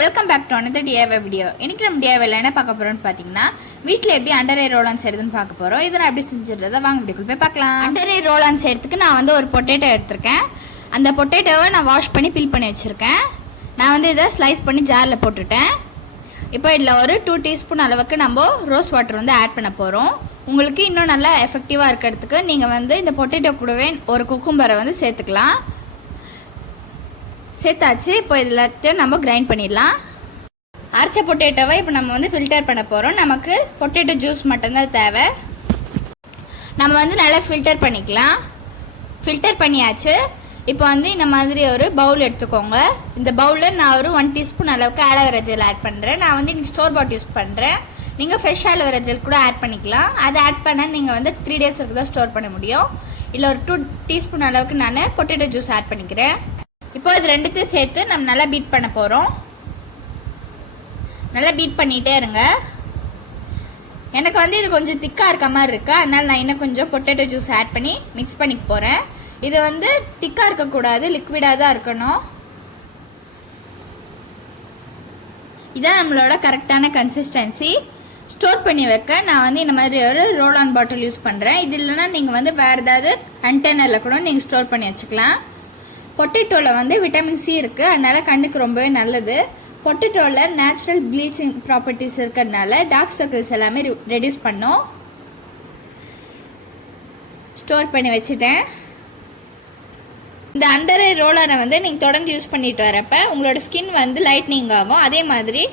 Welcome back to another DIY video. இன்னைக்கு நம்ம DIYல என்ன பார்க்க போறோம்னு பாத்தீங்கன்னா வீட்ல எப்படி அண்டர் ஐ ரோல் ஆன் செய்யறதுன்னு பார்க்க போறோம். இத நான் எப்படி செஞ்சிரறத வாங்க வீடியோக்குள்ள போய் பார்க்கலாம். அண்டர் ஐ ரோல் ஆன் செய்யறதுக்கு நான் வந்து ஒரு பொட்டேட்டோ எடுத்துர்க்கேன். அந்த பொட்டேட்டோவை நான் வாஷ் பண்ணி பீல் பண்ணி வச்சிருக்கேன். நான் வந்து இத ஸ்லைஸ் பண்ணி ஜார்ல போட்டுட்டேன். இப்போ இதுல ஒரு 2 டீஸ்பூன் அளவுக்கு நம்ம ரோஸ் வாட்டர் வந்து ஆட் பண்ண போறோம். உங்களுக்கு இன்னும் நல்லா எஃபெக்டிவா இருக்கிறதுக்கு நீங்க வந்து இந்த பொட்டேட்டோ கூடவே ஒரு குக்கும்பரை வந்து சேர்த்துக்கலாம். சேர்த்தாச்சு. இப்போ இதெல்லாத்தையும் நம்ம கிரைண்ட் பண்ணிடலாம். அரைச்ச பொட்டேட்டோவை இப்போ நம்ம வந்து ஃபில்டர் பண்ண போகிறோம். நமக்கு பொட்டேட்டோ ஜூஸ் மட்டும்தான் தேவை. நம்ம வந்து நல்லா ஃபில்டர் பண்ணிக்கலாம். ஃபில்டர் பண்ணியாச்சு. இப்போ வந்து இந்த மாதிரி ஒரு பவுல் எடுத்துக்கோங்க. இந்த பவுலில் நான் ஒரு 1 டீஸ்பூன் அளவுக்கு ஆலோவேரா ஜெல் ஆட் பண்ணுறேன். நான் வந்து இன்றைக்கி ஸ்டோர் பாட் யூஸ் பண்ணுறேன். நீங்கள் ஃப்ரெஷ் ஆலோவேரா ஜெல் கூட ஆட் பண்ணிக்கலாம். அதை ஆட் பண்ணால் நீங்கள் வந்து 3 days வரைக்கும் தான் ஸ்டோர் பண்ண முடியும். இல்லை ஒரு 2 டீஸ்பூன் அளவுக்கு நான் பொட்டேட்டோ ஜூஸ் ஆட் பண்ணிக்கிறேன். இப்போ இது ரெண்டுத்தையும் சேர்த்து நம்ம நல்லா பீட் பண்ண போகிறோம். நல்லா பீட் பண்ணிகிட்டே இருங்க. எனக்கு வந்து இது கொஞ்சம் திக்காக இருக்க மாதிரி இருக்குது. அதனால் நான் இன்னும் கொஞ்சம் பொட்டேட்டோ ஜூஸ் ஆட் பண்ணி மிக்ஸ் பண்ணிக்க போகிறேன். இது வந்து திக்காக இருக்கக்கூடாது, லிக்விடாக தான் இருக்கணும். இதான் நம்மளோட கரெக்டான கன்சிஸ்டன்சி. ஸ்டோர் பண்ணி வைக்க நான் வந்து இந்த மாதிரி ஒரு ரோல் ஆன் பாட்டில் யூஸ் பண்ணுறேன். இது இல்லைன்னா நீங்கள் வந்து வேறு ஏதாவது கண்டெய்னரில் கூட நீங்கள் ஸ்டோர் பண்ணி வச்சுக்கலாம். பொட்டேட்டோவில் வந்து விட்டமின் சி இருக்குது. அதனால் கண்ணுக்கு ரொம்பவே நல்லது. பொட்டேட்டோவில் நேச்சுரல் ப்ளீச்சிங் ப்ராப்பர்ட்டிஸ் இருக்கிறதுனால டார்க் சர்க்கிள்ஸ் எல்லாமே ரெடியூஸ் பண்ணும். ஸ்டோர் பண்ணி வச்சுட்டேன். இந்த அண்டர் ஐ ரோலரை வந்து நீங்கள் தொடர்ந்து யூஸ் பண்ணிட்டு வரப்ப உங்களோட ஸ்கின் வந்து லைட்னிங் ஆகும். அதே மாதிரி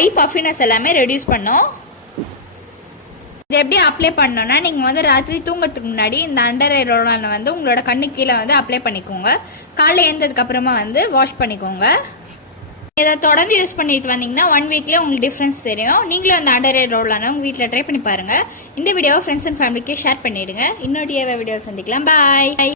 ஐ பஃபினஸ் எல்லாமே ரெடியூஸ் பண்ணும். இது எப்படி அப்ளை பண்ணோன்னா நீங்கள் வந்து ராத்திரி தூங்குறதுக்கு முன்னாடி இந்த அண்டர் ஐ ரோலரை வந்து உங்களோட கண்ணு கீழே வந்து அப்ளை பண்ணிக்கோங்க. காலையில் எழுந்ததுக்கப்புறமா வந்து வாஷ் பண்ணிக்கோங்க. இதை தொடர்ந்து யூஸ் பண்ணிட்டு வந்தீங்கன்னா 1 வீக்லேயே உங்களுக்கு டிஃப்ரென்ஸ் தெரியும். நீங்களும் அந்த அண்டர் ஐ ரோலரை உங்கள் வீட்டில் ட்ரை பண்ணி பாருங்கள். இந்த வீடியோவை ஃப்ரெண்ட்ஸ் அண்ட் ஃபேமிலிக்கு ஷேர் பண்ணிவிடுங்க. இன்னொரு DIY வீடியோ சந்திக்கலாம். பாய்.